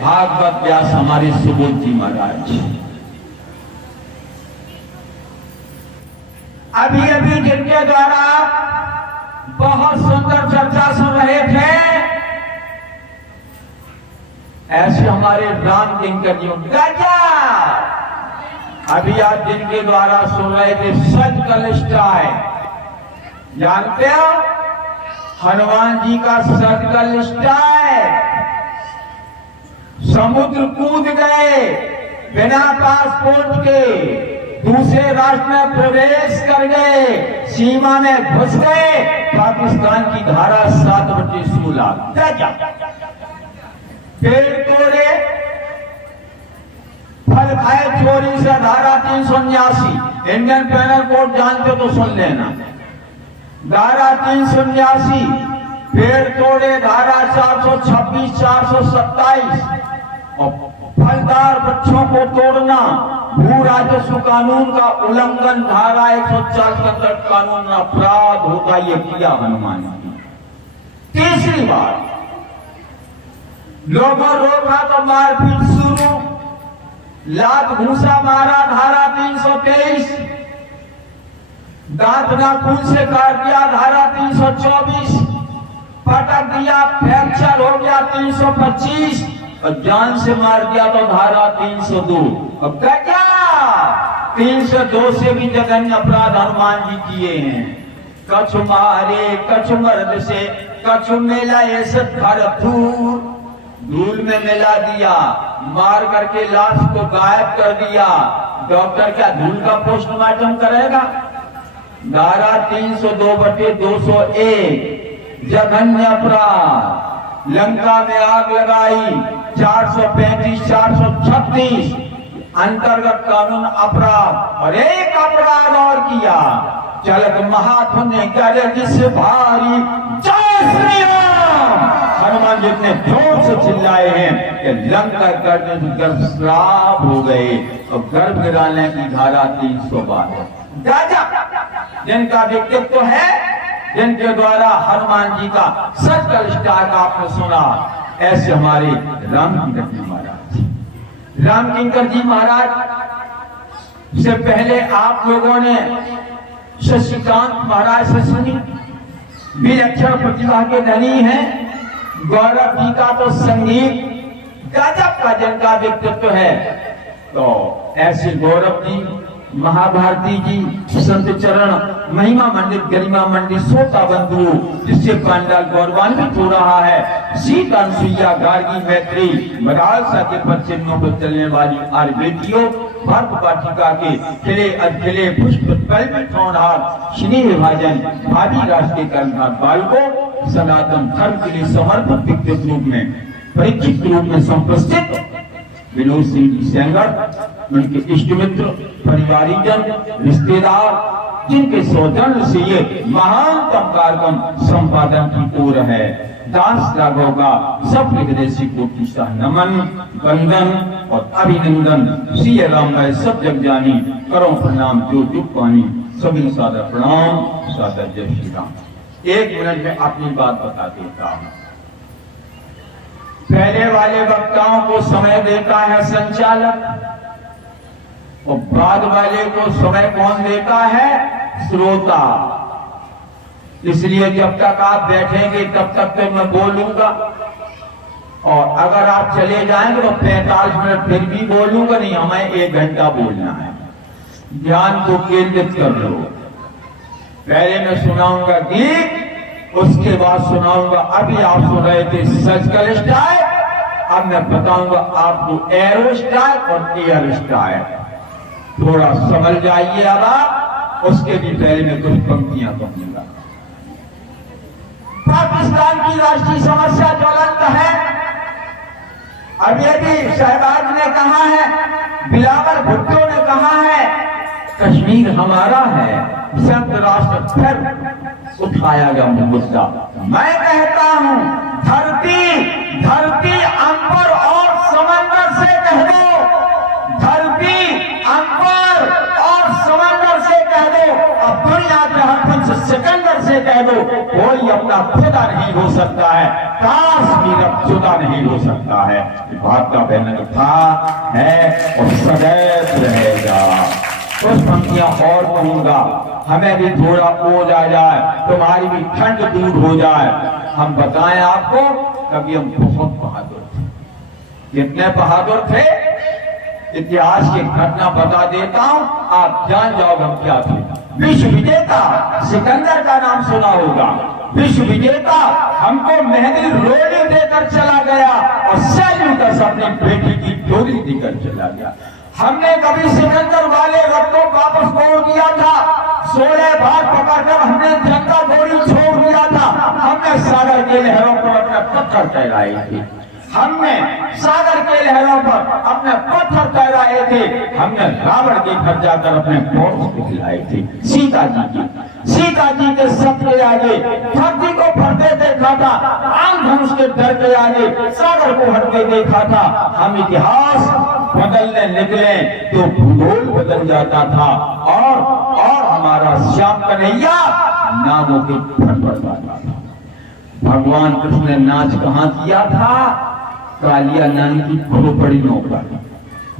भागवत व्यास हमारे सुबोध जी महाराज। अभी अभी जिनके द्वारा बहुत सुंदर चर्चा सुन रहे थे, ऐसे हमारे राम किंकर जी गजब। अभी आप जिनके द्वारा सुन रहे थे सर्जिकल स्ट्राइक, जानते हो हनुमान जी का सर्जिकल स्ट्राइक, समुद्र कूद गए बिना पासपोर्ट के, दूसरे राष्ट्र में प्रवेश कर गए, सीमा में घुस गए, पाकिस्तान की धारा 7/16 पेड़ तोड़े, फल खाए चोरी से धारा 379, इंडियन पेनल कोड जानते तो सुन लेना। धारा 379 पेड़ तोड़े, धारा 426, 427 और फलदार वृक्षों को तोड़ना, भू राजस्व कानून का उल्लंघन, धारा 140 के अंदर कानून में अपराध होगा, ये किया हनुमान जी। तीसरी बार लोगों रोका तो मारपीट शुरू, लात घूसा मारा, धारा 323, दांत नाखून से काट दिया, धारा 324, पटक दिया, फ्रैक्चर हो गया 325 और जान से मार दिया तो धारा 302। अब क्या 302 से भी जघन्य अपराध हनुमान जी किए हैं। कछु मारे कछु मर्द से, कछु मेला ऐसे धूल, धूल में मिला दिया, मार करके लाश को गायब कर दिया। डॉक्टर क्या धूल का पोस्टमार्टम करेगा? धारा 302/201 जघन्य अपराध, लंका में आग लगाई 435, 436 अंतर्गत कानून अपराध, और एक अपराध और किया, चलक महाथुने जिस भारी जय श्री राम। हनुमान जी इतने जोर से चिल्लाए हैं कि लंका गर्भ श्राप हो गए और गर्भ गिराने की धारा 312। जिनका व्यक्तित्व है, जिनके द्वारा हनुमान जी का सर्जिकल स्ट्राइक आपने सुना, ऐसे हमारे राम किंकर जी महाराज। राम किंकर जी महाराज से पहले आप लोगों ने शशिकांत महाराज से सुनी, विलक्षण प्रतिभा के धनी हैं। गौरव जी का तो संगीत गजब का जिनका व्यक्तित्व है, तो ऐसे गौरव जी, महाभारती जी, संत चरण, महिमा मंडित, गरिमा मंडित, सोता बंधु, जिससे पांडाल गौरवान्वित हो रहा है। सीता, अनुसुईया, गार्गी, मैत्री, मदालसा के पद चिन्हों पर चलने वाली आर्य बेटियों, भारत वाटिका के खिले अधखिले पुष्प कल्पित होनहार स्नेह विभाजन भावी राष्ट्र के कर्मधार बालकों, सनातन धर्म के लिए समर्पित व्यक्तित्व रूप में, परीक्षित रूप में संप्रस्थित विनोद सिंह जी सेंगर, उनके इष्ट मित्र, परिवारीजन, रिश्तेदार, जिनके सौजन्य से ये महानतम कार्यक्रम संपादन की ओर है, दास राघव का सब विदेशी कोटि सा नमन, वंदन और अभिनंदन। श्री राम भाई सब जग जानी, करो प्रणाम जो जुग पानी, सभी सादर प्रणाम, सादर जय श्री राम। 1 मिनट में अपनी बात बता देता हूं। पहले वाले वक्ताओं को समय देता है संचालक, और बाद वाले को समय कौन देता है? श्रोता। इसलिए जब तक आप बैठेंगे तब तक तो मैं बोलूंगा, और अगर आप चले जाएंगे तो 45 मिनट फिर भी बोलूंगा नहीं, हमें 1 घंटा बोलना है। ध्यान को केंद्रित कर लो। पहले मैं सुनाऊंगा गीत, उसके बाद सुनाऊंगा, अभी आप सुन रहे थे सर्जिकल स्ट्राइक, अब मैं बताऊंगा आपको एरो स्ट्राइक और एयर स्ट्राइक। थोड़ा समझ जाइए। अब आप उसके भी पहले में कुछ पंक्तियां कहूंगा। पाकिस्तान की राष्ट्रीय समस्या ज्वलंत है। अभी शहबाज ने कहा है, बिलावल भुट्टो ने कहा है, कश्मीर हमारा है। संयुक्त राष्ट्र फिर उठाया गया मुद्दा। मैं कहता हूं, धरती अंबर और समंदर से कह दो, धरती अंबर और समंदर से कह दो, अब दुनिया के हर कुछ सिकंदर से कह दो, कोई अपना खुदा नहीं हो सकता है, काश भी रब जुदा नहीं हो सकता है। बात का भयानक था, है और सदैव रहेगा। कुछ पंक्तियां और कहूंगा, हमें भी थोड़ा ओझ आ जाए, तुम्हारी भी ठंड दूर हो जाए। हम बताएं आपको, कभी हम बहुत बहादुर थे। कितने बहादुर थे, इतिहास की घटना बता देता हूं, आप जान जाओगे हम क्या थे। विश्व विजेता सिकंदर का नाम सुना होगा। विश्व विजेता हमको मेहंदी रोली देकर चला गया और सेल्यूकस अपनी बेटी की डोरी देकर चला गया। हमने कभी सिकंदर वाले वक्त को वापस मोड़ दिया था, 16 बार पकड़कर हमने जंगा गोली छोड़ दिया था। हमने सागर के लहरों पर अपने पत्थर तैराए थे, हमने सागर के लहरों पर अपने पत्थर तैराए थे। हमने रावण के घर जाकर अपने पौष दिखलाए थे। सीता जी के सत के आगे धरती को फटते देखा था, राम धनुष के डर के आगे सागर को हटके देखा था। हम इतिहास बदलने निकले तो भूगोल बदल जाता था और हमारा श्याम कन्हैया नामों के फट पड़ जाता था। भगवान कृष्ण ने नाच कहां किया था? कालिया नानी की खोपड़ियों पर।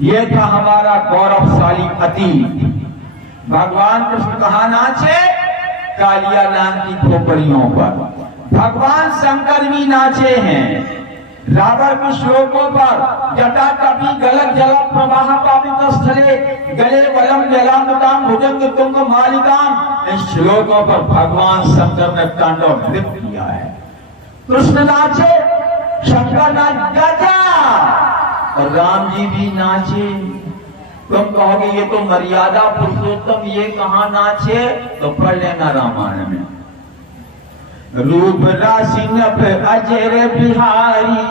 यह था हमारा गौरवशाली अतीत। भगवान कृष्ण कहां नाचे? कालिया नाम की खोपड़ियों पर। भगवान शंकर भी नाचे हैं रावण के श्लोकों पर। जटा कपि गलत जल प्रवाह पावित स्थले गले वलम जलामृताम भुजंग तुंग मालिकाम। इन श्लोकों पर भगवान शंकर ने तांडव नृत्य किया है। कृष्ण नाचे, शंकर नाच गजा, और राम जी भी नाचे। तुम कहोगे ये तो मर्यादा पुरुषोत्तम, ये कहां नाचे? तो पढ़ लेना रामायण में। रूप राशि नभ अजर बिहारी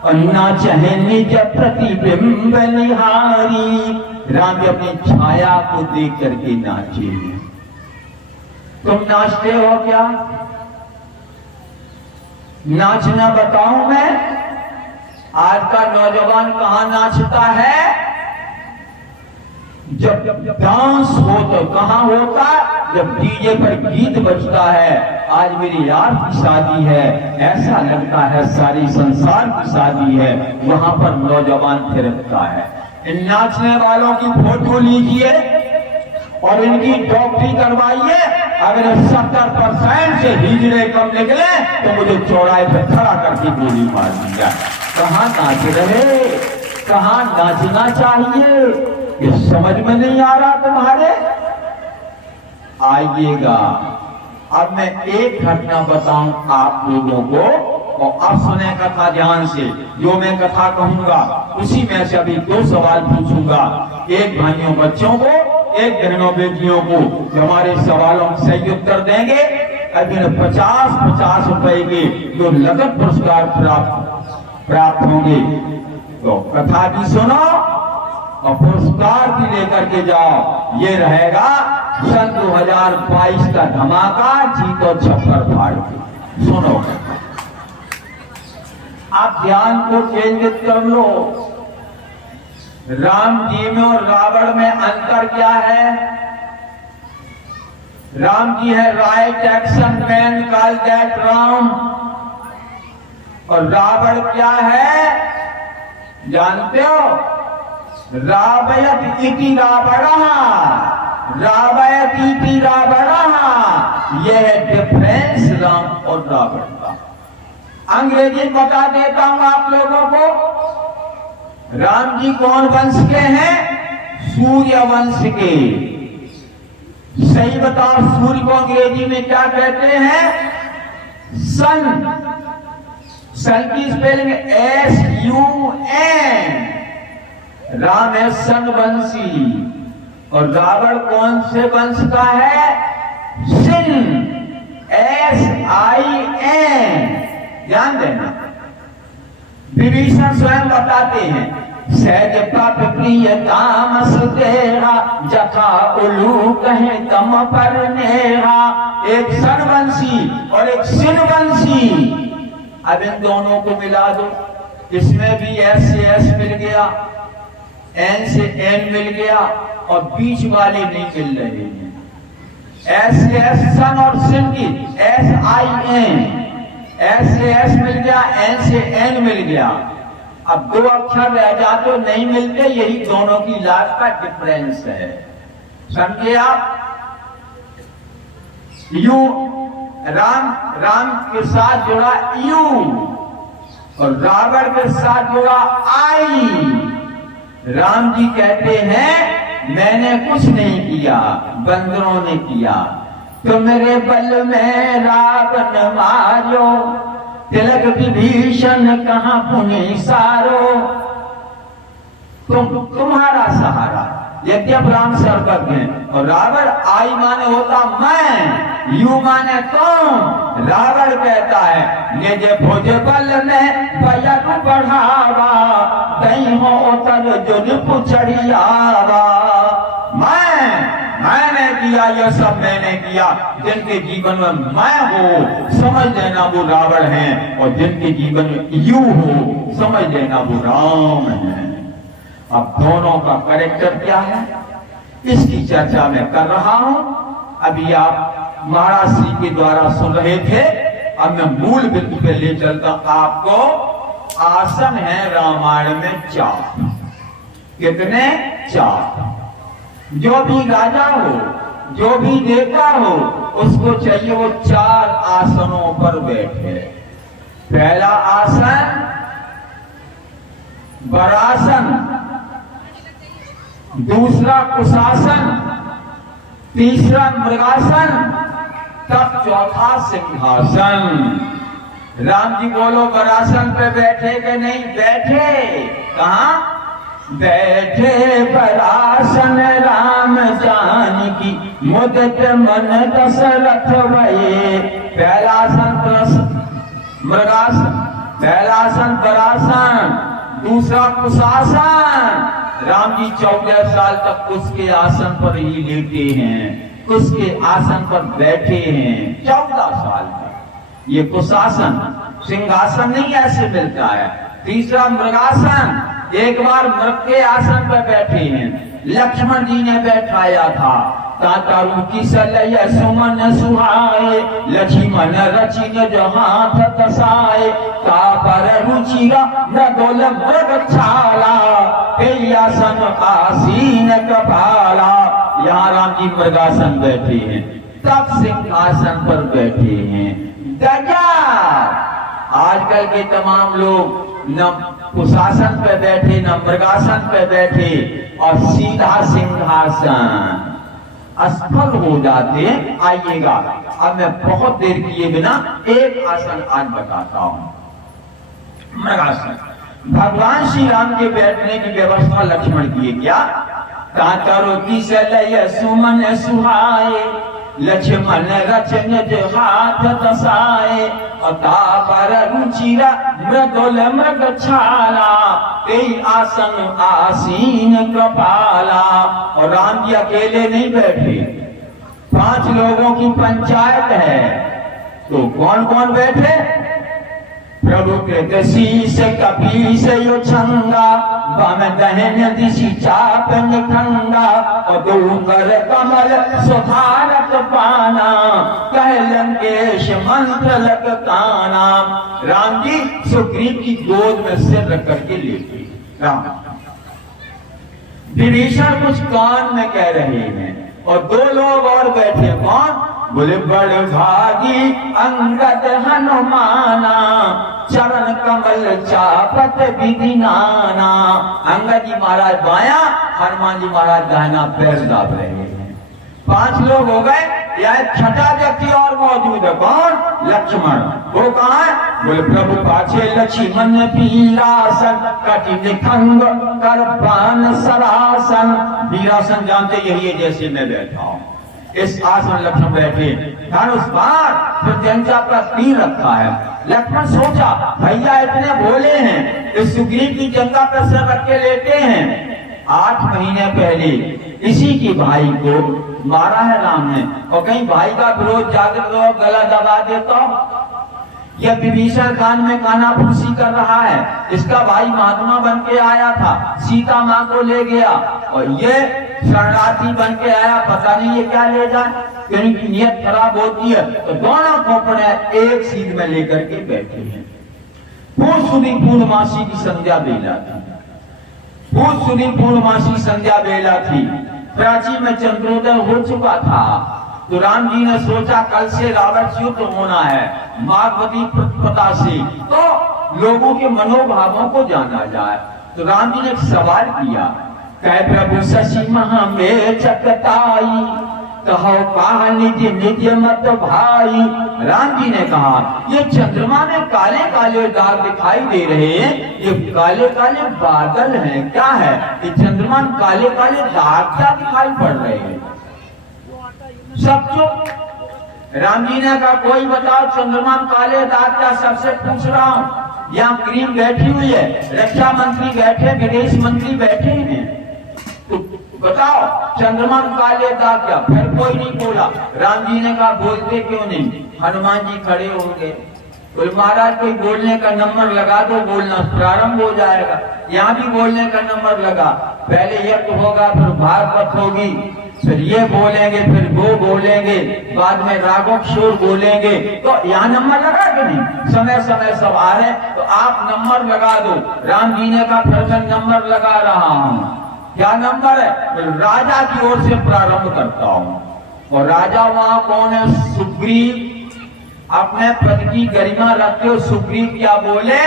और नाचे निज प्रतिबिंब निहारी। राम जी अपनी छाया को देख करके नाचे। तुम नाचते हो क्या? नाचना बताऊं मैं? आज का नौजवान कहां नाचता है? जब डांस हो तो कहां होता? जब डीजे पर गीत बजता है। आज मेरी यार की शादी है, ऐसा लगता है सारी संसार की शादी है, वहां पर नौजवान थिरकता है। इन नाचने वालों की फोटो लीजिए और इनकी डॉक्टरी करवाइए। अगर 70% से हिजड़े कम निकले तो मुझे चौराहे पर खड़ा करके गोली मार दिया। कहां नाच रहे, कहां नाचना चाहिए, ये समझ में नहीं आ रहा तुम्हारे? आइएगा, अब मैं एक घटना बताऊं आप लोगों को, और अब सुने कथा ध्यान से। जो मैं कथा कहूंगा उसी में से अभी 2 सवाल पूछूंगा, एक भाइयों बच्चों को, एक बहनों बेटियों को। जो हमारे सवालों के सही उत्तर देंगे अभी 50-50 रुपए के जो नगद पुरस्कार प्राप्त होंगे। तो कथा भी सुनो और पुरस्कार भी लेकर के जाओ। ये रहेगा सन 2022 का धमाका, जीतो छप्पर फाड़ के। सुनो, आप ध्यान को केंद्रित कर लो। राम जी में और रावण में अंतर क्या है? राम जी है right action man, call that Ram. और रावण क्या है जानते हो? रावयत इति रावणः, रावयत इति रावणः। यह है डिफरेंस राम और रावण का। अंग्रेजी बता देता हूं आप लोगों को। राम जी कौन वंश के हैं? सूर्य वंश के। सही बताओ, सूर्य को अंग्रेजी में क्या कहते हैं? सन। सन की स्पेलिंग SUN। राम है सन वंशी। और रावण कौन से वंश का है? सिन, SIN। ध्यान देना, विभीषण स्वयं बताते हैं, सहज पाप प्रिय तामस तेरा, जथा उलू कहे तम पर नेहा। एक सरवंशी और एक सिनवंशी। अब इन दोनों को मिला दो, इसमें भी S से S मिल गया, N से N मिल गया, और बीच वाले नहीं मिल रहे हैं। एस से एस सन और सिन की SIN, एस से एस मिल गया, एन से एन मिल गया। अब दो अक्षर रह जाते नहीं मिलते, यही दोनों की लाज का डिफरेंस है। समझे आप? यू राम के साथ जुड़ा यू और रावण के साथ जुड़ा आई। राम जी कहते हैं मैंने कुछ नहीं किया, बंदरों ने किया। तो मेरे बल में रावण मारो, तिलक विभीषण कहां पुनि सारो। तुम्हारा सहारा। यद्यप राम सर्वज्ञ हैं और रावण आई माने होता मैं, यू माने तुम। रावण कहता है निज भुज बल में बयन बढ़ावा, तई हो उतर जुल पुचड़ियावा। मैंने किया, यह सब मैंने किया। जिनके जीवन में मैं हो समझ लेना वो रावण है, और जिनके जीवन में यू हो समझ लेना वो राम है। अब दोनों का कैरेक्टर क्या है इसकी चर्चा मैं कर रहा हूं। अभी आप महाराज श्री के द्वारा सुन रहे थे, अब मैं मूल बिंदु पे ले चलता आपको। आसन है रामायण में 4। कितने? 4। जो भी राजा हो, जो भी देवता हो, उसको चाहिए वो 4 आसनों पर बैठे। पहला आसन वरासन, दूसरा कुशासन, तीसरा मृगासन, तब चौथा सिंहासन। राम जी बोलो वरासन पे बैठे कि नहीं बैठे? कहां बैठे? वरासन राम जानकी मुदित मन दशरथ भये। पहला आसन मृगासन, पहला आसन वरासन, दूसरा कुशासन। राम जी 14 साल तक उसके आसन पर ही लेटे हैं, उसके आसन पर बैठे हैं 14 साल तक। ये कुशासन, सिंहासन नहीं ऐसे मिलता है। तीसरा मृगासन, एक बार मृग के आसन पर बैठे हैं। लक्ष्मण जी ने बैठाया था। तातारू की सलय सुमन सुहाए, लक्ष्मण रचिन जो हाथ दसाए। तापर रुचिरा मृदुल मृग छाला, आसन आसीन कपाला। यहाँ राम जी मृगासन बैठे हैं, तब सिंहासन पर बैठे हैं। गजा आजकल के तमाम लोग न कुशासन पे बैठे, न मृगासन पे बैठे, और सीधा सिंहासन असफल हो जाते। आइएगा, अब मैं बहुत देर किए बिना एक आसन आज बताता हूं। मृगासन भगवान श्री राम के बैठने की व्यवस्था लक्ष्मण किए क्या? कांतारो की सलय सुमन सुहाए, लक्ष्मण रचन जो हाथ दसाए। तापर रुचिरा मृदुल मृग छाला, तेई आसन आसीन कपाला। और राम जी अकेले नहीं बैठे, 5 लोगों की पंचायत है। तो कौन कौन बैठे? प्रभु कृत शीश कपीस यो छंगा, बाम दहन दिशि चाप निखंगा। और डूंगर कमल सुधारक पाना, कह लंकेश मंत्र लग काना। राम जी सुग्रीव की गोद में सिर रख करके लेटे। राम विभीषण कुछ कान में कह रहे हैं, और 2 लोग और बैठे। कौन? बोले बड़ भागी अंगद हनुमाना, चरण कमल चापत विधि नाना। अंगद जी महाराज बाया, हनुमान जी महाराज दाहिना पैर दाब रहे हैं। 5 लोग हो गए। यह छठा व्यक्ति और मौजूद है। कौन? लक्ष्मण। वो कहाँ है? बोले प्रभु पाछे लक्ष्मण वीरासन, कठिन खंग कर प्राण सरासन। वीरासन जानते यही है, जैसे मैं बैठा हूं इस आसन लक्ष्मण बैठे। धनुष बाण प्रत्यंचा पर तीर रखा है। लक्ष्मण सोचा भैया इतने भोले हैं, इस सुग्रीव की जंगा पर सर रख के लेटे हैं। 8 महीने पहले इसी की भाई को मारा है राम ने, और कहीं भाई का विरोध जाकर तो गला दबा देता। यह विभीषण कान में कानाफूसी कर रहा है। इसका भाई महात्मा बन के आया था, सीता माँ को ले गया, और ये शरणार्थी बन के आया, पता नहीं ये क्या ले जाए, क्योंकि नियत खराब होती है। तो दोनों खोपड़े एक सीध में लेकर के बैठे हैं। पूर्व सुधी पूर्णमासी की संध्या बेला थी, पूर्व सुधी पूर्णमासी संध्या बेला थी। प्राची में चंद्रोदय हो चुका था। तो राम जी ने सोचा कल से रावण से युद्ध होना है माघवती प्रतिपदा से, तो लोगों के मनोभावों को जाना जाए। तो राम जी ने एक सवाल किया, कह प्रभु शशि महा में चकताई, कहो कहा निज निज मत भाई। राम जी ने कहा ये चंद्रमा में काले काले दाग दिखाई दे रहे हैं, ये काले काले बादल हैं, क्या है ये चंद्रमा में काले काले दाग क्या दिखाई पड़ रहे हैं? सब चुप। राम जी ने कहा कोई बताओ चंद्रमा में काले दाग क्या? सबसे पूछ रहा हूं। यहाँ क्रीम बैठी हुई है, रक्षा मंत्री बैठे, विदेश मंत्री बैठे हैं, तो बताओ चंद्रमा में काले दाग क्या? फिर कोई नहीं बोला। राम जी ने कहा बोलते क्यों नहीं? हनुमान जी खड़े होंगे, कोई महाराज कोई बोलने का नंबर लगा दो, बोलना प्रारंभ हो जाएगा। यहाँ भी बोलने का नंबर लगा, पहले यज्ञ होगा, फिर भागवत होगी, फिर ये बोलेंगे, फिर वो बोलेंगे, बाद में राघोक्षोर बोलेंगे। तो यहाँ नंबर लगा कि नहीं? समय समय सब आ रहे, तो आप नंबर लगा दो। राम जी ने कहा फिर मैं नंबर लगा रहा हूँ। क्या नंबर है? राजा की ओर से प्रारंभ करता हूँ। और राजा वहां कौन है? सुग्रीव। अपने पद की गरिमा रखते हो। सुग्रीव क्या बोले?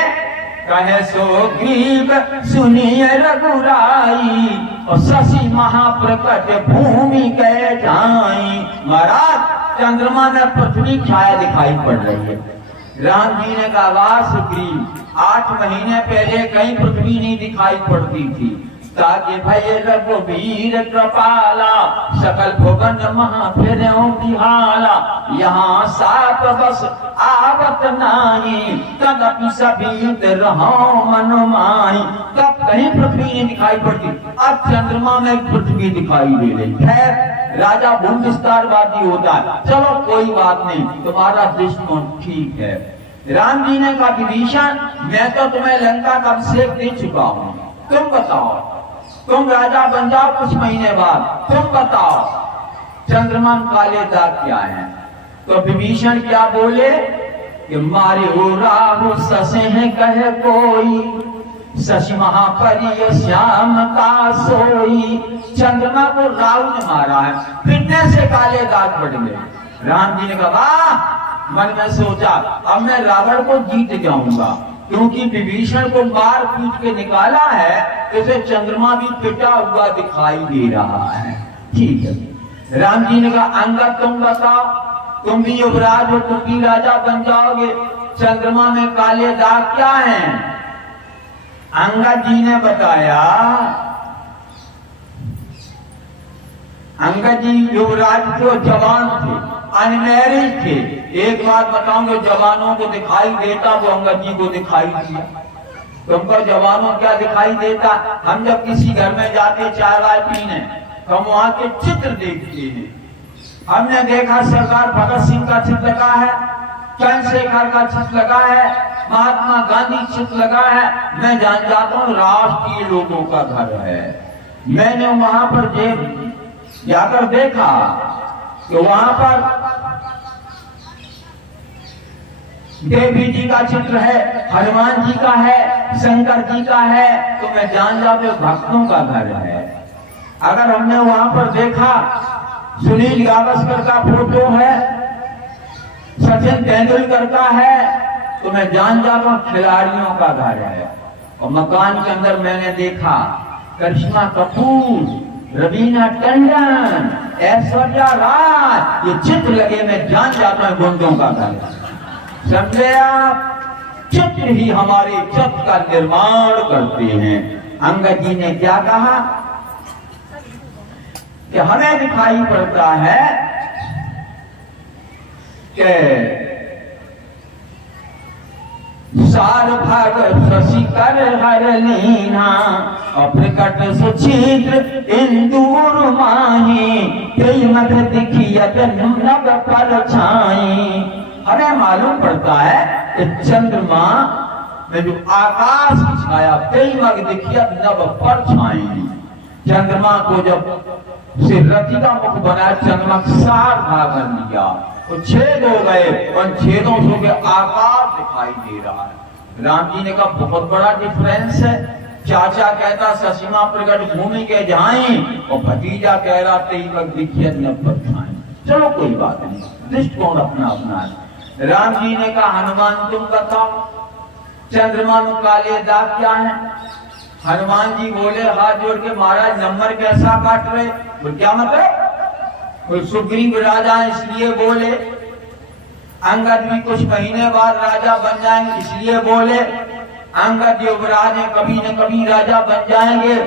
कहे सुग्रीव सुनिए रघुराई, और शशि महाप्रकट भूमि कह जाई। महाराज चंद्रमा में पृथ्वी छाया दिखाई पड़ रही है। राम जी ने कहा वाह सुग्रीव, 8 महीने पहले कहीं पृथ्वी नहीं दिखाई पड़ती थी। ताकि भय रघुवीर कृपाला, सकल भुवन महा फिरऊ बिहाला। यहाँ सात बस आवत नाई, तदपि सभी रहो मन माई। तब कहीं पृथ्वी नहीं दिखाई पड़ती, अब चंद्रमा में पृथ्वी दिखाई दे रही है। राजा भूम विस्तारवादी होता है, चलो कोई बात नहीं, तुम्हारा दृष्टिकोण ठीक है। राम जी ने कहा विभीषण मैं तो तुम्हें लंका का अभिषेक दे चुका हूँ, तुम बताओ, तुम राजा बन जाओ कुछ महीने बाद, तुम बताओ चंद्रमा में काले दाग क्या है? तो विभीषण क्या बोले कि मारे हो राहु ससे हैं कहे कोई, शशि महापरिय श्याम का सोई। चंद्रमा को राहु ने मारा है, फिरने से काले दाग पड़ गए। राम जी ने कहा वाह, मन में सोचा अब मैं रावण को जीत जाऊंगा, क्योंकि विभीषण को मार पीट के निकाला है, इसे चंद्रमा भी पिटा हुआ दिखाई दे रहा है। ठीक है। राम जी ने कहा अंगद तुम बताओ, तुम भी युवराज हो, तुम भी राजा बन जाओगे, चंद्रमा में काले दाग क्या हैं? अंगद जी ने बताया, अंगद जी युवराज थे, जवान थे, अनमैरिड थे। एक बात बताऊंगे, जवानों को दिखाई देता वो अंगद जी को दिखाई दिया। तुमको जवानों क्या दिखाई देता? हम जब किसी घर में जाते चाय वाय पीने, तो हम वहां के चित्र देखते हैं। हमने देखा सरदार भगत सिंह का चित्र लगा है, चंद्रशेखर का चित्र लगा है, महात्मा गांधी चित्र लगा है, मैं जान जाता हूँ राष्ट्रीय लोगों का घर है। मैंने वहां पर जाकर देखा कि वहां पर देवी जी का चित्र है, हनुमान जी का है, शंकर जी का है, तो मैं जान जाता हूं भक्तों का घर है। अगर हमने वहां पर देखा सुनील गावस्कर का फोटो है, सचिन तेंदुलकर का है, तो मैं जान जाता हूं खिलाड़ियों का घर है। और मकान के अंदर मैंने देखा करिश्मा कपूर, रवीना टंडन, ऐश्वर्या राय, ये चित्र लगे, मैं जान जाता हूं गुंडों का घर है। समझे आप? चित्र ही हमारे चित्र का निर्माण करते हैं। अंगद जी ने क्या कहा कि हमें दिखाई पड़ता है कि सार भाग शशि कर हर लीना, प्रकट सुचित्र इंदूर माही, कई मत दिखियत नभ पर छाई। हमें मालूम पड़ता है कि चंद्रमा में जो आकाश की छाया कई मग दिखियत नभ पर छाई, चंद्रमा को जब से रति का मुख बनाया, चंद्रमा सार भाग कर लिया, तो छेद हो गए, उन छेदों से के आकार दिखाई दे रहा है। राम जी ने कहा बहुत बड़ा डिफरेंस है। चाचा कहता ससीमा प्रगट भूमि के जाएं, और भतीजा कह रहा तेईवक दिखिए न खाएं। चलो कोई बात नहीं, दृष्टिकोण अपना अपना है। राम जी ने कहा हनुमान तुम बताओ चंद्रमा में काले दाग क्या है? हनुमान जी बोले हाथ जोड़ के महाराज नंबर कैसा काट रहे? बोल क्या मतलब? कोई सुग्रीव राजा इसलिए बोले, अंगद भी कुछ महीने बाद राजा बन जाएंगे इसलिए बोले, अंगद युवराज कभी न कभी राजा बन जाएंगे,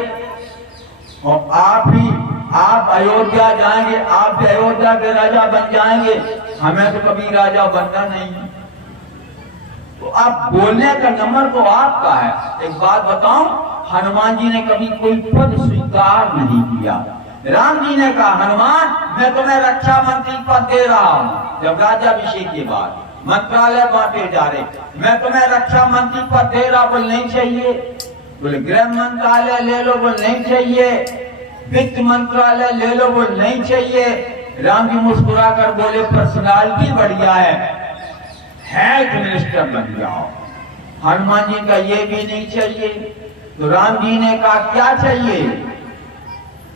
और आप अयोध्या जाएंगे, आप भी अयोध्या के राजा बन जाएंगे, हमें तो कभी राजा बनना नहीं। तो आप बोलने का नंबर तो आपका है। एक बात बताऊं, हनुमान जी ने कभी कोई पद स्वीकार नहीं किया। राम जी ने कहा हनुमान मैं तुम्हें रक्षा मंत्री पद दे रहा हूं। जब राज्याभिषेक के बाद मंत्रालय बांटे जा रहे, मैं तुम्हें रक्षा मंत्री पद दे रहा, बोल नहीं चाहिए। बोले गृह मंत्रालय ले लो, बोल नहीं चाहिए। वित्त मंत्रालय ले लो, बोल नहीं चाहिए। राम जी मुस्कुरा कर बोले पर्सनालिटी बढ़िया है, हेल्थ मिनिस्टर बन जाओ। हनुमान जी का ये भी नहीं चाहिए। तो राम जी ने कहा क्या चाहिए?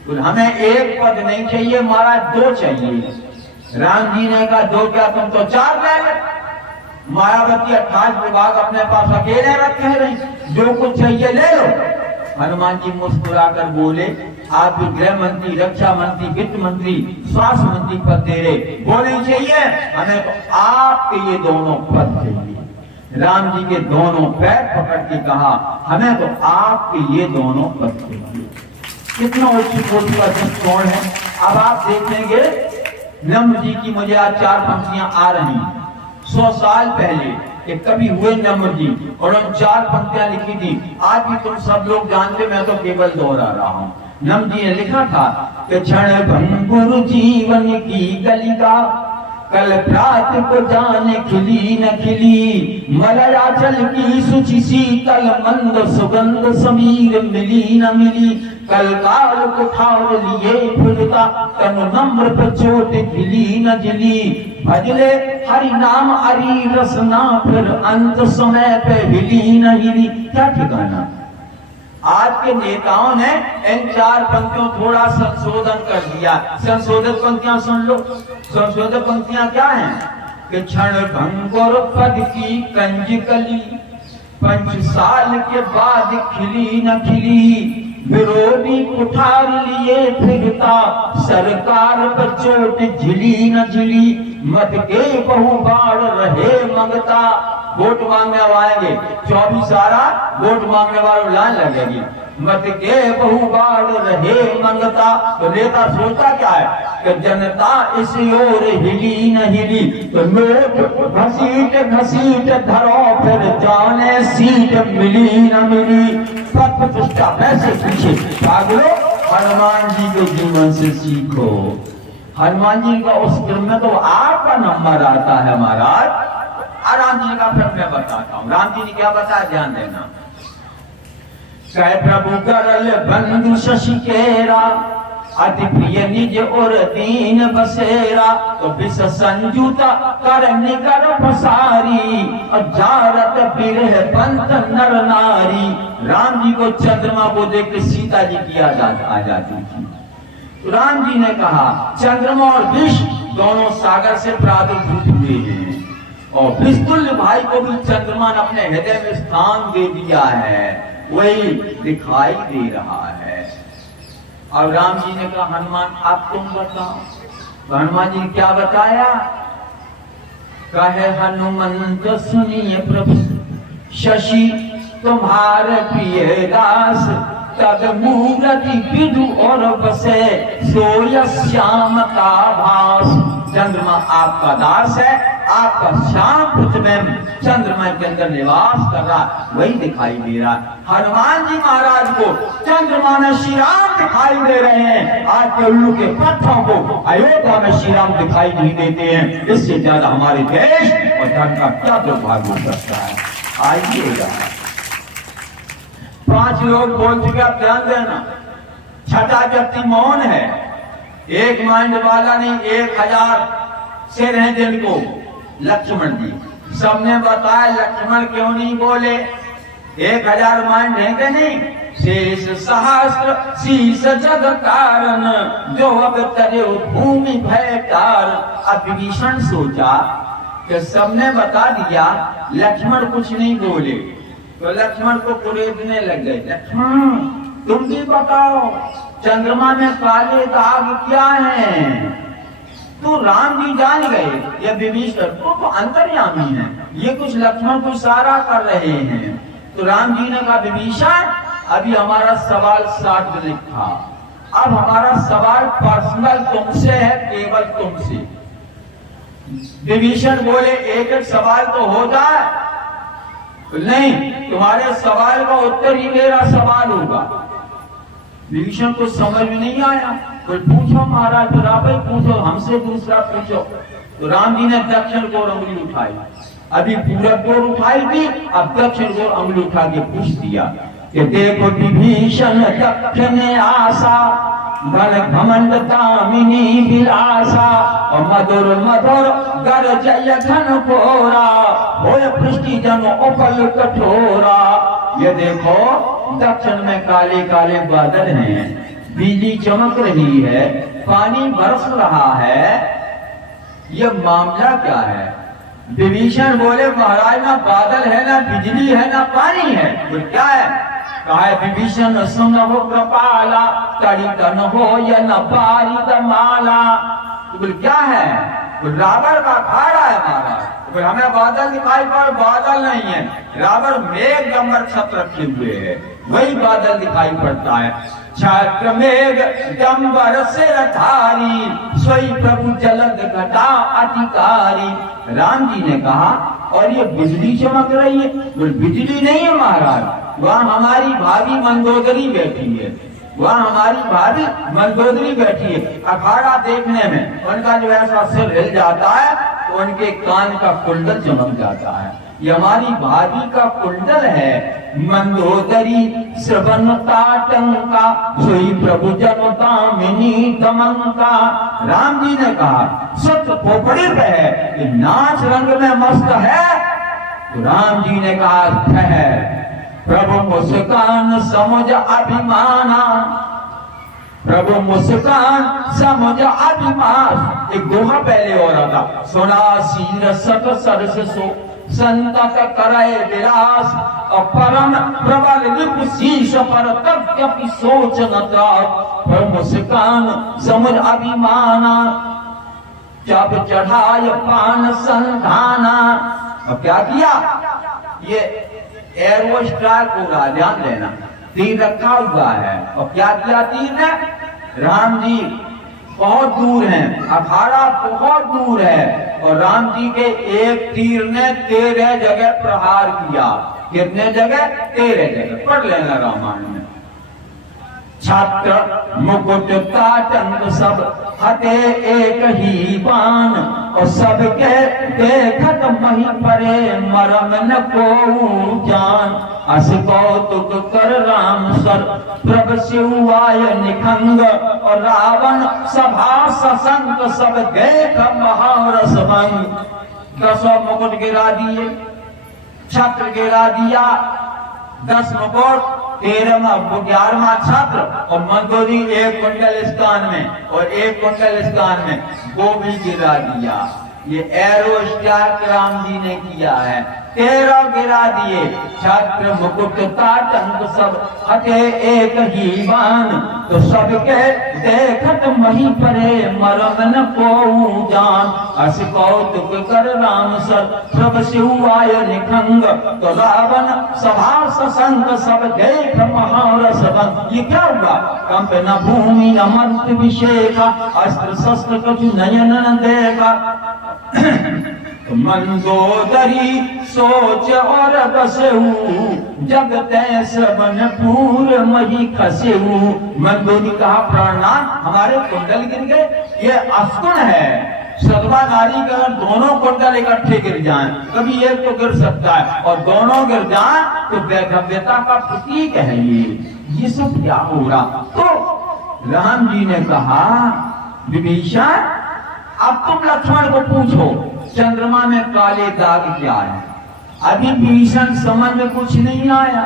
तो हमें एक पद नहीं चाहिए महाराज, दो चाहिए। राम जी ने कहा दो क्या, तुम तो चार ले लो। मायावती 28 विभाग अपने पास अकेले रखे हैं, जो कुछ चाहिए ले लो। हनुमान जी मुस्कुरा कर बोले आप भी गृह मंत्री, रक्षा मंत्री, वित्त मंत्री, स्वास्थ्य मंत्री पद दे रहे, वो नहीं चाहिए, हमें तो आपके ये दोनों पद चाहिए। राम जी के दोनों पैर पकड़ के कहा हमें तो आपके ये दोनों पद चाहिए। कितना उच्च कोटि का दृष्टिकोण है। अब आप देखेंगे नम्र जी की मुझे आज 4 पंक्तियां आ रही। 100 साल पहले एक कवि हुए नम्र जी, और उन 4 पंक्तियां लिखी थी। आज भी तुम सब लोग जानते, मैं तो केवल दोहरा रहा हूँ। नम्र जी ने लिखा था कि क्षण भंगुर जीवन की गलिका, कल प्रात को जाने खिली न खिली, मलयाचल की शुचि शीतल मंद सुगंध समीर मिली न मिली, कल काल कुठार लिए फिरता तन नम्र पे चोट खिली न जिली, भजले हरि नाम हरि रसना फिर अंत समय पे हिली न हिली। क्या ठिकाना। आज के नेताओं ने इन 4 पंक्तियों थोड़ा संशोधन कर दिया। संशोधित पंक्तियां सुन लो। संशोधित पंक्तियां क्या हैं कि क्षण भंगुर पद की कंज कली, 5 साल के बाद खिली न खिली, विरोधी कुठार लिए फिरता सरकार पर चोट झिली न झिली, मत के बहु बाढ़ रहे मंगता। वोट मांगने आएंगे 24 आरा, वोट मांगने वालों लाइन लगेगी, मत के बहु बाढ़ रहे मंगता। तो नेता सोचता क्या है कि जनता इस ओर हिली न हिली, तो नोट घसीट घसीट धरो फिर जाने सीट मिली न मिली, पद प्रतिष्ठा पैसे पीछे भाग लो। हनुमान जी के जीवन से सीखो। हनुमान जी का उस क्रम में तो आपका नंबर आता है महाराज। राम जी का फिर मैं बताता हूँ। राम जी ने क्या बताया, ध्यान देना। कह प्रभु करल बंधु शशि केरा, अति प्रिय निज और दीन बसेरा, तो विष संजुता कर निकर पसारी, और जारत बिरह पंत नर नारी। राम जी को चंद्रमा को देख के सीता जी की याद आ जाती थी। तो राम जी ने कहा चंद्रमा और विष दोनों सागर से प्रादुर्भूत हुए हैं, और विस्तुल्य भाई को भी चंद्रमा ने अपने हृदय में स्थान दे दिया है, वही दिखाई दे रहा है। और राम जी ने कहा हनुमान आप तुम बताओ। तो हनुमान जी ने क्या बताया? कहे हनुमंत सुनिए प्रभु, शशि तुम्हारे प्रिय दास, तद मूर्ति विदु और बसे, सोय श्याम का भास। चंद्रमा आपका दास है, आपका श्याम पृथ्वी चंद्रमा के अंदर निवास कर रहा, वही दिखाई दे रहा। हनुमान जी महाराज को चंद्रमा में श्री राम दिखाई दे रहे हैं। आज के उल्लू के पत्थरों को अयोध्या में श्री राम दिखाई नहीं देते हैं। इससे ज्यादा हमारे देश और धर्म का क्या दुर्भाग्य हो सकता है। आइएगा 5 लोग बोल चुके, आप ध्यान देना। छठा व्यक्ति मौन है। एक माइंड वाला नहीं, 1000 शेर हैं जिनको लक्ष्मण जी, सबने बताया लक्ष्मण क्यों नहीं बोले? 1000 माइंड है कि नहीं? शेष सहस्त्र शीश जग कारण, जो अब तरे भूमि भय तार। अब विभीषण सोचा कि सबने बता दिया, लक्ष्मण कुछ नहीं बोले, तो लक्ष्मण को कुरेदने लग गए। लक्ष्मण तुम भी बताओ, चंद्रमा में काले दाग क्या हैं? तो राम जी जान गए ये विभीषण तो अंतर्यामी है, ये कुछ लक्ष्मण को इशारा कर रहे हैं। तो राम जी ने कहा विभीषण अभी हमारा सवाल 60 मिनट था, अब हमारा सवाल पर्सनल तुमसे है, केवल तुमसे। विभीषण बोले एक एक सवाल तो हो जाए। नहीं, तुम्हारे सवाल का उत्तर ही मेरा सवाल होगा। विभीषण को समझ में नहीं आया, कोई पूछो महाराज, बराबर पूछो, हमसे दूसरा पूछो। तो राम जी ने दक्षिण को उंगली उठाई, अभी पूरब को उठाई थी, अब दक्षिण को उंगली उठा के पूछ दिया कि देखो विभीषण दक्षिण आशा, धन घमंड दामिनी विलासा, और मधुर मधुर गरजय घन घोरा, होय पृष्टि जन उपल कठोरा। ये देखो दक्षिण में काले काले बादल हैं, बिजली चमक रही है, पानी बरस रहा है, ये मामला क्या है? विभीषण बोले महाराज ना बादल है, ना बिजली है, ना पानी है, तो क्या है? कहा विभीषण सुन हो कृपाला, तड़ी तन हो या न बारिद माला। तो बोले क्या है? रावण का अखाड़ा है महाराज। तो हमें बादल दिखाई पड़, बादल नहीं है, रावण मेघ गंबर छत रखे हुए है, वही बादल दिखाई पड़ता है। छत्र मेघ गंबर सिरधारी, सोई प्रभु जलद घटा अधिकारी। राम जी ने कहा और ये बिजली चमक रही है? बोले बिजली नहीं है महाराज, वहाँ हमारी भाभी मंदोदरी बैठी है, वहाँ हमारी भाभी मंदोदरी बैठी है। अखाड़ा देखने में उनका जो ऐसा सिर हिल जाता है तो उनके कान का कुंडल चमक जाता है, ये हमारी भाभी का कुंडल है। मंदोदरी श्रवण ताटंका, सोई प्रभु जनतामिनी दमंका। राम जी ने कहा सत खोपड़ी पे है, ये नाच रंग में मस्त है। तो राम जी ने कहा ठहर, प्रभु मुस्कान समझ अभिमाना, प्रभु मुस्कान समझ अभिमान। एक दोहा पहले हो रहा था, सुना सीर सत सरस सो संतत करे विलास, और परम प्रबल रिपु शीश पर तज्ञ सोच न त्रास। प्रभु मुस्कान समझ अभिमाना, जब चढ़ाए पान संधाना। और क्या किया? ये एरो स्टार पूरा ध्यान देना, तीर रखा हुआ है, और क्या किया तीर ने? राम जी बहुत दूर हैं, अखाड़ा बहुत दूर है, और राम जी के एक तीर ने 13 जगह प्रहार किया। कितने जगह? 13 जगह। पढ़ लेना रामायण में। छत्र मुकुट ताटंक सब हटे एक ही बाण, और सबके देखत मही परे मरम न को जान। अस कौतुक कर राम सर प्रभ शिवाय निखंग, और रावण सभा ससंग सब देख महारस भंग। 10 मुकुट गिरा दिए, छत्र गिरा दिया, 10 मुकुट, 11वां छत्र, और मंदोदरी एक कुंडल स्थान में और एक कुंडल स्थान में, वो भी गिरा दिया। ये एरो स्टार राम जी ने किया है। 13 गिरा दिए, छत्र मुकुट ताटंक सब हटे एक ही बाण, तो सबके देखत मही परे मरम न को जान। अस कौतुक कर राम सर प्रभ शिवाय निखंग, तो रावण सभा ससंग सब देख महारस भंग। ये क्या हुआ? कंप न भूमि न मंत्र विषेका, अस्त्र शस्त्र कछु नयन न देखा। मंदोदरी सोच और बसहु, जगते श्रवण पूर मही खसेहु। मंदोदरी कहा प्राणनाथ हमारे कुंडल गिर गए, ये असगुण है। सदवा नारी का अगर दोनों कुंडल इकट्ठे गिर जाएं, कभी एक तो गिर सकता है, और दोनों गिर जाएं तो वैधव्यता का प्रतीक है। ये सब क्या हो रहा? तो राम जी ने कहा विभीषण अब तुम लक्ष्मण को पूछो चंद्रमा में काले दाग क्या है। अभी विभीषण समझ में कुछ नहीं आया।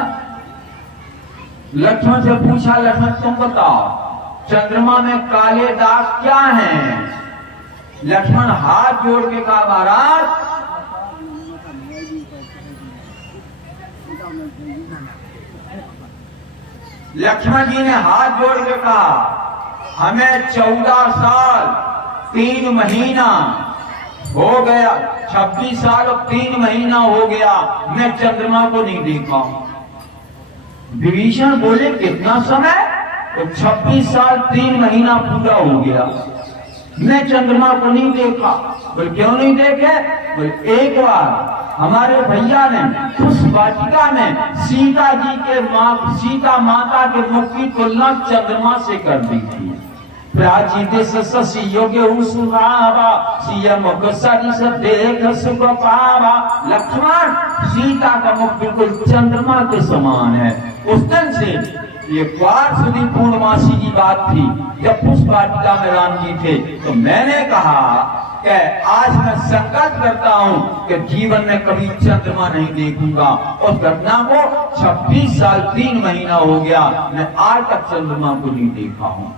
लक्ष्मण से पूछा, लक्ष्मण तुम बताओ चंद्रमा में काले दाग क्या हैं। लक्ष्मण हाथ जोड़ के कहा महाराज लक्ष्मण जी ने हाथ जोड़ के कहा हमें 14 साल 3 महीना हो गया, 26 साल और 3 महीना हो गया मैं चंद्रमा को नहीं देखा। विभीषण बोले कितना समय? तो 26 साल 3 महीना पूरा हो गया मैं चंद्रमा को नहीं देखा। बोले क्यों नहीं देखे? बोले एक बार हमारे भैया ने उस वाटिका में सीता जी के सीता माता के मुख की तुलना चंद्रमा से कर दी थी। प्राचीते ससी योग्य सुहावा सिया मुख सरिस देख सुख पावा। लक्ष्मण सीता का मुख बिल्कुल चंद्रमा के समान है। उस दिन से ये वार्षिक पूर्णमासी की बात थी जब पुष्प वाटिका में राम जी थे। तो मैंने कहा कि आज मैं संकल्प करता हूं कि जीवन में कभी चंद्रमा नहीं देखूंगा। उस घटना को 26 साल 3 महीना हो गया मैं आज तक चंद्रमा को नहीं देखा हूं।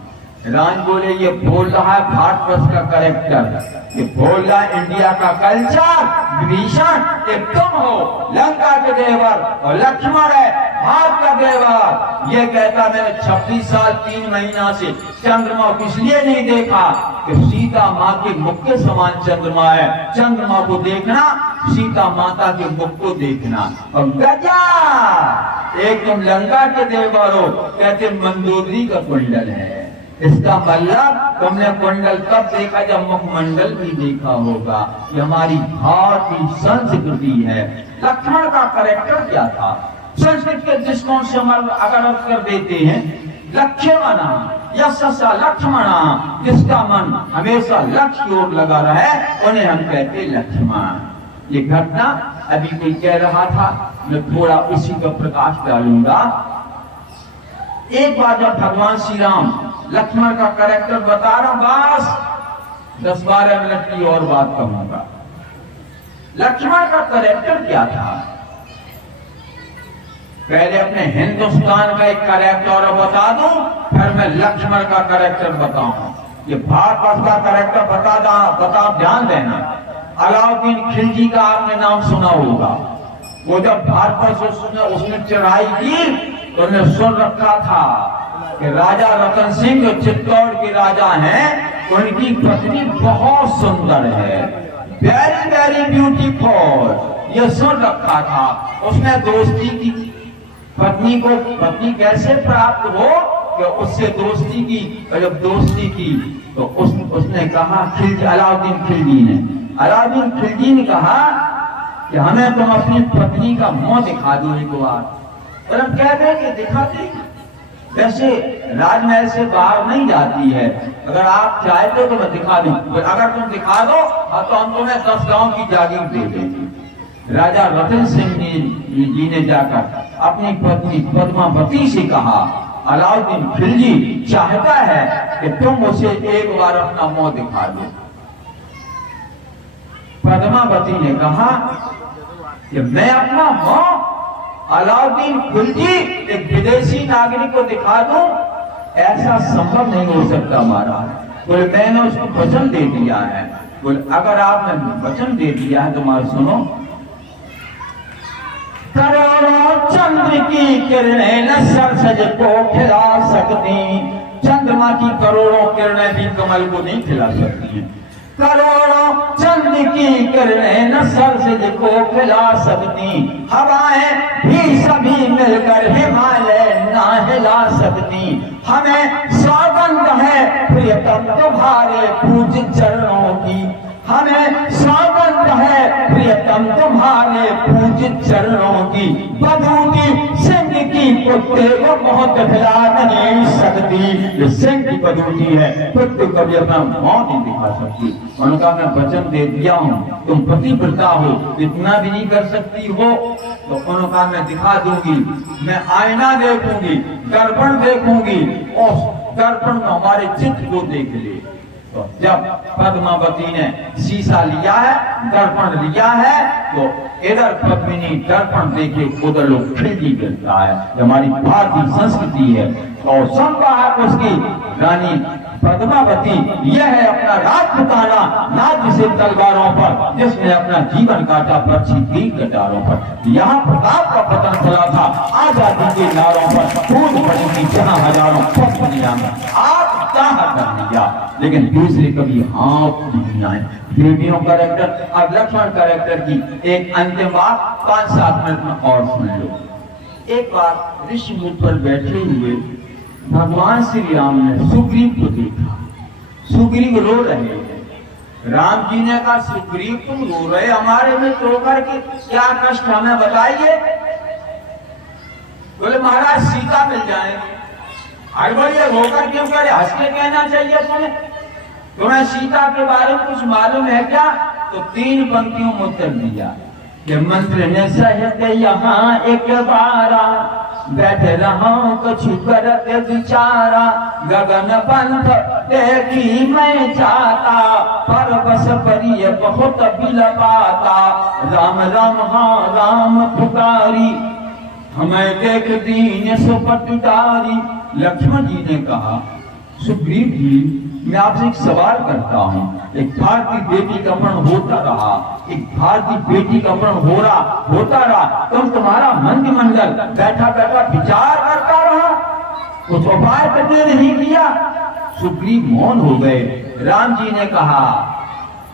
राम बोले ये बोल रहा है भारतवर्ष का करेक्टर, ये बोल रहा है इंडिया का कल्चर। विभीषण एक तुम हो लंका के देवर और लक्ष्मण है भारत का देवर। ये कहता मैंने 26 साल 3 महीना से चंद्रमा को इसलिए नहीं देखा कि सीता माँ के मुख के समान चंद्रमा है। चंद्रमा को देखना सीता माता के मुख को देखना। और गजा एक तुम लंका के देवर हो, कहते मंदोदरी का कुंडल है। इसका मतलब तुमने कुंडल कब देखा? जब मुखमंडल भी देखा होगा। ये हमारी भारतीय संस्कृति है। लक्ष्मण का कैरेक्टर क्या था? संस्कृत के दृष्टिकोण से हम अगर अर्थ कर देते हैं लक्ष्मणा यशसा लक्ष्मणा, जिसका मन हमेशा लक्ष्य की ओर लगा रहे उन्हें हम कहते लक्ष्मण। ये घटना अभी कोई कह रहा था, मैं थोड़ा उसी का प्रकाश डालूंगा। एक बार जब भगवान श्री राम लक्ष्मण का कैरेक्टर बता रहा हूं, बस 10-12 मिनट की और बात कहूंगा। लक्ष्मण का कैरेक्टर क्या था? पहले अपने हिंदुस्तान का एक कैरेक्टर बता दूं, फिर मैं लक्ष्मण का कैरेक्टर बताऊं। ये भारतवर्ष का कैरेक्टर बता ध्यान देना। अलाउद्दीन खिलजी का आपने नाम सुना होगा। वो जब भारतवर्ष उसने चढ़ाई की तो उन्हें सुन रखा था कि राजा रतन सिंह जो चित्तौड़ के राजा हैं, उनकी पत्नी बहुत सुंदर है, वेरी वेरी ब्यूटीफुल। ये सुन रखा था। उसने दोस्ती की पत्नी कैसे प्राप्त हो कि उससे दोस्ती की। और जब दोस्ती की तो उसने कहा अलाउद्दीन खिलजी ने कहा कि हमें तुम अपनी पत्नी का मुंह दिखा दो एक बार। और हम कह रहे कि दिखाते, वैसे राजमहल से बाहर नहीं जाती है, अगर आप चाहते तो मैं दिखा दूं। अगर तुम दिखा दो तो हम तुम्हें 10 गांव की जागीर दे देंगे। राजा रतन सिंह जी ने जाकर अपनी पत्नी पद्मावती से कहा अलाउद्दीन खिलजी चाहता है कि तुम उसे एक बार अपना मुंह दिखा दो। पद्मावती ने कहा कि मैं अपना मुंह अलाउद्दीन खिलजी एक विदेशी नागरिक को दिखा दूं? ऐसा संभव नहीं हो सकता महाराज। बोले मैंने उसको वचन दे दिया है। बोले अगर आपने वचन दे दिया है तो मार सुनो। करोड़ों चंद्र की किरणें न सरसज को खिला सकती। चंद्रमा की करोड़ों किरणें भी कमल को नहीं खिला सकती हैं। करोड़ों चंद्र की किरणें न सरसज को खिला सकती। हवाएं भी सभी मिलकर हिमालय ना हिला सकती। हमें सौगंध है प्रियतम तुम्हारे पूज्य चरणों की। हमें सौगंध है प्रियतम तुम्हारे पूज्य चरणों की। बदूती सिंह की कुत्ते को बहुत खिला नहीं सकती। ये सिंह की बदूती है, कुत्ते को भी अपना मुंह नहीं दिखा सकती। उनका मैं वचन दे दिया हूं, तुम पतिव्रता हो, इतना भी नहीं कर सकती हो तो उनका मैं दिखा दूंगी। मैं आईना देखूंगी, दर्पण देखूंगी और दर्पण में हमारे चित्त को देख ले। तो जब पद्मावती ने शीशा लिया है, दर्पण लिया है, तो इधर पद्मिनी दर्पण देखे उधर लोग खिलजी गिरता है। हमारी भारतीय संस्कृति है। और संवाहक उसकी रानी पद्मावती, यह है अपना राजपुताना नाच से तलवारों पर, जिसने अपना जीवन काटा पक्षी की कटारों पर। यहाँ प्रताप का पतन चला था आजादी के नारों पर, कूद पड़ी थी जहाँ हजारों दुनिया में आप चाह कर लिया, लेकिन दूसरे कभी हाथ नहीं आए। बेटियों कैरेक्टर और लक्ष्मण कैरेक्टर की एक अंतिम बात 5-7 मिनट में और सुन लो। एक बार ऋषि मुझ पर बैठे हुए भगवान श्री राम ने सुग्रीव को देखा। सुग्रीव रो रहे हैं। राम जी ने कहा, सुग्रीव तुम रो रहे हमारे में तो करके, क्या कष्ट हमें बताइए। बोले महाराज सीता मिल जाएंगे। अरे बोलिए रोकर क्यों करे, हंस के कहना चाहिए तुम्हें। तुम्हें सीता के बारे में कुछ मालूम है क्या? तो 3 पंक्तियों में उत्तर दिया कि मंत्र ने सहत यहाँ एक बारा, बैठ रहा कुछ करत विचारा, गगन पंथ देखी मैं चाहता, पर बस परिय बहुत बिलपाता, राम राम हाँ राम पुकारी, हमें देख दीन सुपटदारी। लक्ष्मण जी ने कहा, सुग्रीव जी मैं आपसे एक सवाल करता हूँ। एक भारतीय बेटी का मरण होता रहा, एक भारतीय बेटी का मरण होता रहा, तुम तुम्हारा मंत्रिमंडल बैठा बैठा विचार करता रहा, कुछ उपाय करने नहीं किया। सुग्रीव मौन हो गए। राम जी ने कहा,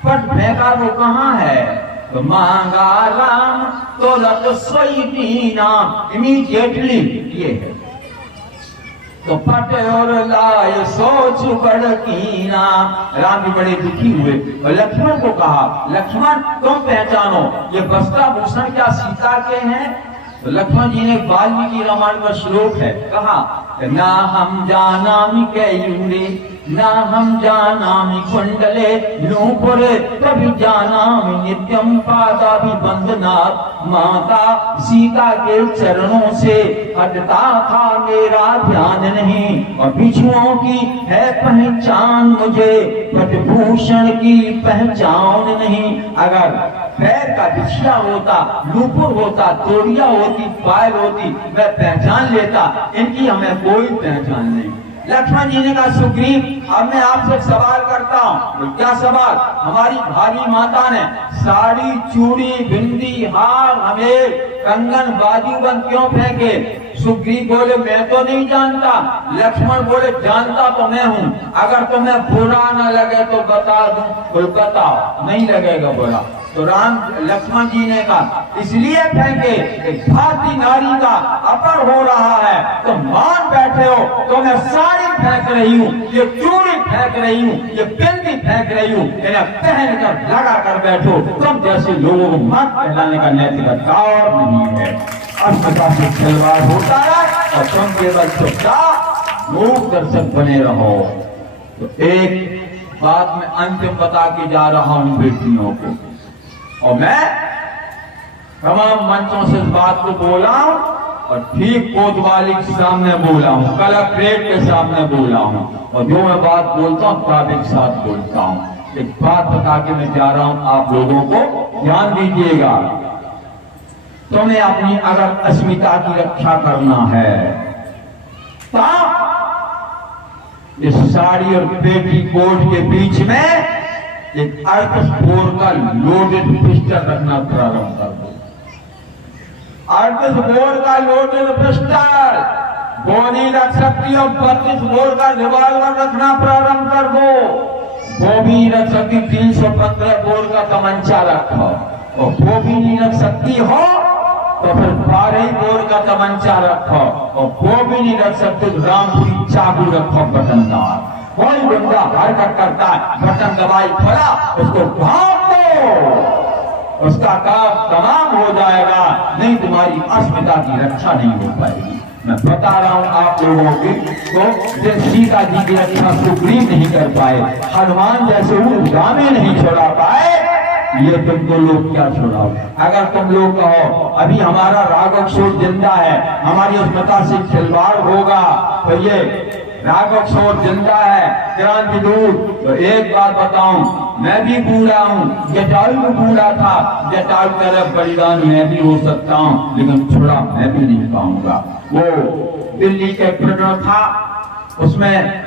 पट फेंका वो कहाँ है? तो मांगा राम तो रत सोई दीना, इमीडिएटली ये है। तो पट और लाय सोच बड़ कीना। राम भी बड़े दुखी हुए और लक्ष्मण को कहा, लक्ष्मण तुम पहचानो ये वस्त्र भूषण क्या सीता के हैं? तो लक्ष्मण जी ने वाल्मीकि रामायण का श्लोक है, कहा ना हम जानामि कैयूरे, ना हम जानामि कुंडले, नूपुरे कभी जानामि नित्यम पादाभिवंदनात्, माता सीता के चरणों से हटता था मेरा ध्यान नहीं, और बिछुओं की है पहचान मुझे, पटभूषण की पहचान नहीं। अगर पैर का बिछिया होता, नूपुर होता, तोड़िया होती, पायल होती, मैं पहचान लेता, इनकी हमें कोई पहचान नहीं। लक्ष्मण जी ने कहा, सुग्रीव अब मैं आपसे सवाल करता हूँ। तो क्या सवाल? हमारी भारी माता ने साड़ी चूड़ी बिंदी हार हमें कंगन बाजूबंद क्यों फेंके? सुग्रीव बोले मैं तो नहीं जानता। लक्ष्मण बोले जानता तो मैं हूँ, अगर तुम्हें बुरा न लगे तो बता दूं। बोले बताओ। नहीं लगेगा बुरा। तो राम लक्ष्मण जी ने कहा इसलिए फेंके, एक भारतीय नारी का अपर हो रहा है तो मान बैठे हो, तो मैं साड़ी फेंक रही हूँ, ये चूड़ी फेंक रही हूँ, ये बिंदी फेंक रही हूँ, इन्हें पहन कर लगा कर बैठो। तुम जैसे लोगों को मत पहनाने का नैतिक अधिकार नहीं है। अस्मिता से खिलवाड़ होता है और तुम केवल चुपचाप लोक दर्शक बने रहो। तो एक बात मैं अंतिम बता के जा रहा हूँ बेटियों को, और मैं तमाम मंचों से इस बात को बोला हूं और ठीक कोतवाली के सामने बोला हूं, कलेक्ट्रेट के सामने बोला हूं, और जो मैं बात बोलता हूं ताबे के साथ बोलता हूं। एक बात बता के मैं जा रहा हूं, आप लोगों को ध्यान दीजिएगा। तुम्हें अपनी अगर अस्मिता की रक्षा करना है तो इस साड़ी और पेटी कोट के बीच में एक 38 बोर का लोडेड पिस्टल रखना प्रारंभ कर दो। 38 बोर का लोडेड पिस्टल गोली रख सकती हो, 32 बोर का रिवॉल्वर रखना प्रारंभ कर दो। वो भी रख सकती 315 बोर का तमंचा रखो, और वो भी नहीं रख सकती हो तो फिर 12 बोर का तमंचा रखो, और वो भी नहीं रख सकते रामपुरी चाकू रखो बटनदार। कोई बंदा हरकत करता है, बटन दबाई खोला, उसको भाग दो, उसका काम तमाम हो जाएगा, नहीं तुम्हारी अस्मिता की रक्षा नहीं हो पाएगी। मैं बता रहा हूं आप लोगों को, जिन सीता जी की रक्षा सुग्रीव नहीं कर पाए, हनुमान जैसे उन्हें नहीं छोड़ा पाए, ये तुमको लोग क्या छोड़ाओ। अगर तुम लोग कहो अभी हमारा राघव शोर जिंदा है, हमारी अस्मिता से खिलवाड़ होगा, तो ये राघव किशोर जिंदा है, क्रांति दूर। तो एक बात बताऊं, मैं भी बूढ़ा हूं, जटायु भी बूढ़ा था, जटायु तरफ बलिदान मैं भी हो सकता हूं, लेकिन छोड़ा मैं भी नहीं पाऊंगा। वो दिल्ली के प्रणव था, उसमें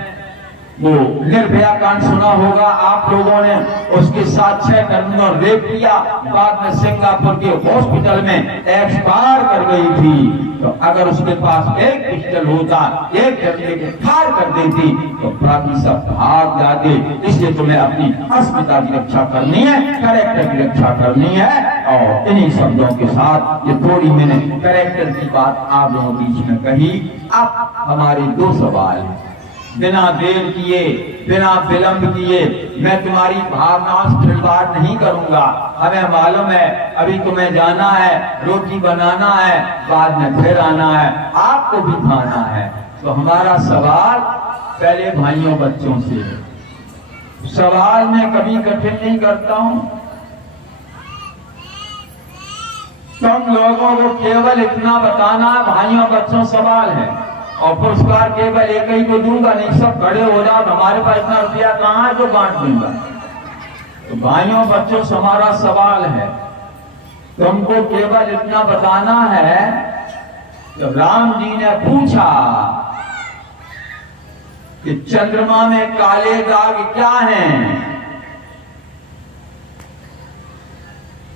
वो निर्भया कांड सुना होगा आप लोगों ने, उसके साथ 6 कर्मियों रेप किया, बाद में सिंगापुर के हॉस्पिटल में एक्सपायर कर गई थी। तो अगर उसके पास एक पिस्टल होता, एक डंडे को फाड़ कर देती तो बाकी सब भाग जाते। इसलिए तुम्हें अपनी अस्मिता की रक्षा करनी है, कैरेक्टर की रक्षा करनी है। और इन्हीं शब्दों के साथ ये थोड़ी मैंने कैरेक्टर की बात आप लोगों के बीच में कही। अब हमारे 2 सवाल हैं, बिना देर किए, बिना विलंब किए मैं तुम्हारी भावनाओं से खिलवाड़ नहीं करूंगा। हमें मालूम है अभी तुम्हें जाना है, रोटी बनाना है, बाद में फिर आना है, आपको भी खाना है। तो हमारा सवाल पहले भाइयों बच्चों से है। सवाल मैं कभी कठिन नहीं करता हूं, तुम लोगों को केवल इतना बताना है भाइयों बच्चों सवाल है, और पुरस्कार केवल एक ही को दूंगा, नहीं सब खड़े हो जाओ, हमारे पास इतना रुपया कहां है जो बांट दूंगा। तो भाइयों बच्चों से हमारा सवाल है, तुमको केवल इतना बताना है, जब राम जी ने पूछा कि चंद्रमा में काले दाग क्या हैं,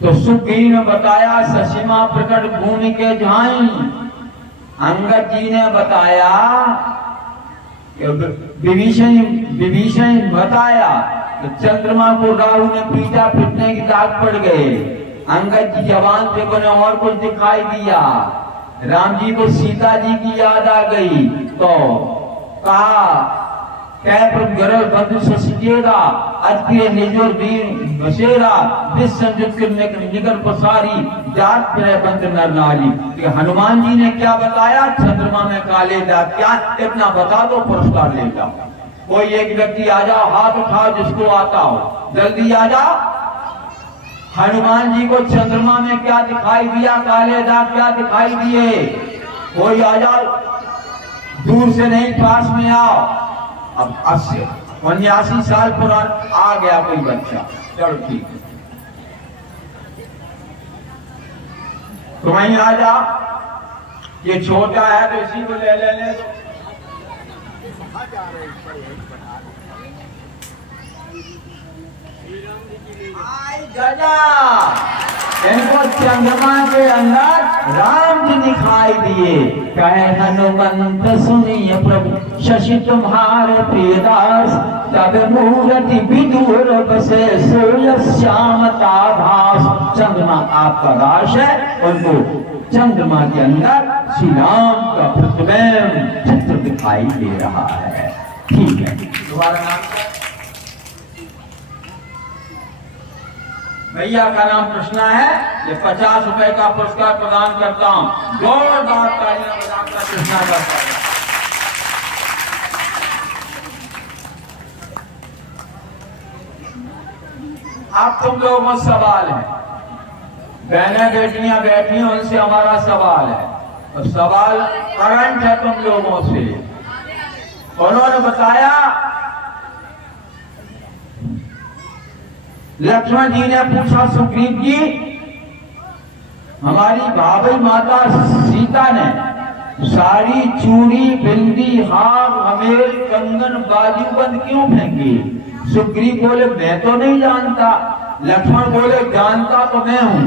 तो सुग्रीव ने बताया ससीमा प्रकट भूमि के झाई। अंगद जी ने बताया, विभीषण बताया तो चंद्रमा को राहु ने पीटा, पिटने की दाग पड़ गए। अंगद जी जवान थे, बने और कुछ दिखाई दिया। राम जी को सीता जी की याद आ गई, तो कहा गरल बंधु सचेरा अजप्रिय निजोर वीर बसेरा विष संयुक्त निगर पसारी जात फिर बंद नर नारी। हनुमान जी ने क्या बताया, चंद्रमा में काले दाग क्या, इतना बता दो पुरस्कार ले जाओ। कोई एक व्यक्ति आ जाओ, हाथ उठाओ जिसको आता हो, जल्दी आ जाओ। हनुमान जी को चंद्रमा में क्या दिखाई दिया, काले दाग क्या दिखाई दिए? कोई आ जाओ, दूर से नहीं पास में आओ। अब 89 साल पुराना आ गया कोई बच्चा, चलो ठीक है, तो वहीं आ जा। ये छोटा है तो इसी को ले लेने दो। आई गजा, इनको चंद्रमा के अंदर राम जी दिखाई दिए। कहे हनुमंत सुनिए प्रभु शशि तुम्हारे प्रियदास, तब मूर्ति विदुर बसे सूर्य श्यामता भास। चंद्रमा आपका दास है, उनको चंद्रमा के अंदर श्री राम का प्रतिबिंब चित्र दिखाई दे रहा है। ठीक है, तुम्हारा नाम क्या? भैया का नाम कृष्णा है। ये 50 रुपए का पुरस्कार प्रदान करता हूं, जोरदार तालियां बजाकर कृष्णा का स्वागत। अब तुम लोगों से सवाल है, बहनें बेटियां बैठी हैं, उनसे हमारा सवाल है, और सवाल करंट है तुम लोगों से। उन्होंने बताया, लक्ष्मण जी ने पूछा सुग्रीव जी, हमारी भाभी माता सीता ने सारी चूड़ी बिंदी हार हमेर कंगन बाजूबंद क्यों फेंकी? सुग्रीव बोले मैं तो नहीं जानता। लक्ष्मण बोले जानता तो मैं हूं,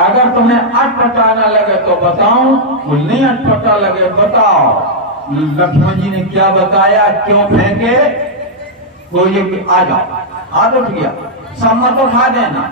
अगर तुम्हें अटपटा न लगे तो बताऊं, नहीं अटपटा लगे बताओ। लक्ष्मण जी ने क्या बताया, क्यों फेंके? वो ये आ जाओ, हाथ उठ गया, सम्मत उठा देना।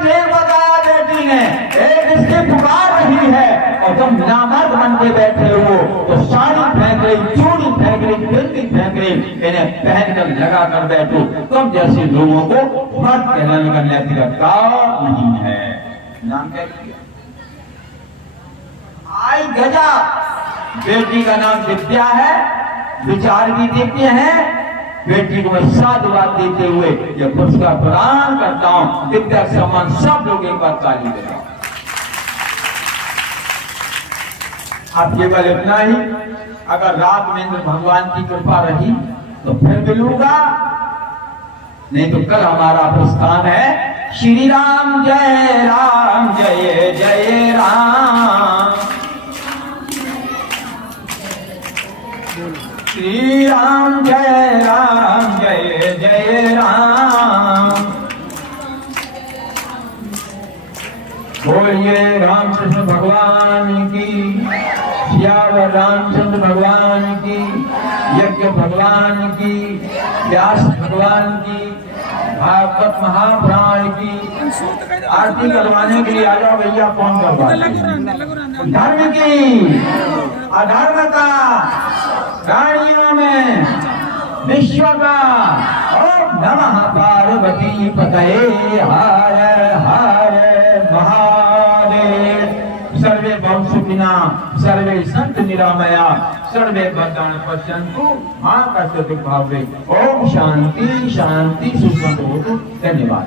ठीक बताया बेटी ने, एक इसकी पुकार रही है और तुम नामर्द बन के बैठे हो, तो साड़ी फेंक रही, चूड़ी फेंक रही, बिंदी फेंक रही, इन्हें पहनकर लगा कर बैठो। तुम जैसे लोगों को मर्द कहलाने का नैतिक अधिकार नहीं है। नाम क्या किया? आई गजा। बेटी का नाम दिव्या है, विचार भी देते हैं। बेटी को मैं साधुवाद देते हुए यह पुरस्कार प्रदान करता हूं। विद्या सम्मान सब लोग एक बार ताली बजाओ। आप केवल इतना ही, अगर रात में इंद्र भगवान की कृपा रही तो फिर मिलूंगा, नहीं तो कल हमारा प्रस्थान है। श्री राम जय जय राम, श्री राम जय जय राम। बोलिए रामकृष्ण भगवान की, सियावर रामचंद्र भगवान की, यज्ञ भगवान की, व्यास भगवान की, भागवत महापुराण की। आरती करवाने के लिए आ जाओ भैया, कौन करवा? धर्म की अधर्म का प्राणियों में विश्व का। ओम नमः पार्वती पतये हर हर महादेव। सर्वे भवन्तु सुखिनः, सर्वे सन्तु निरामया, सर्वे भद्राणि पश्यन्तु मा कश्चित् दुःखभाग् भवेत्। ओम शांति शांति सुखं भवतु। धन्यवाद।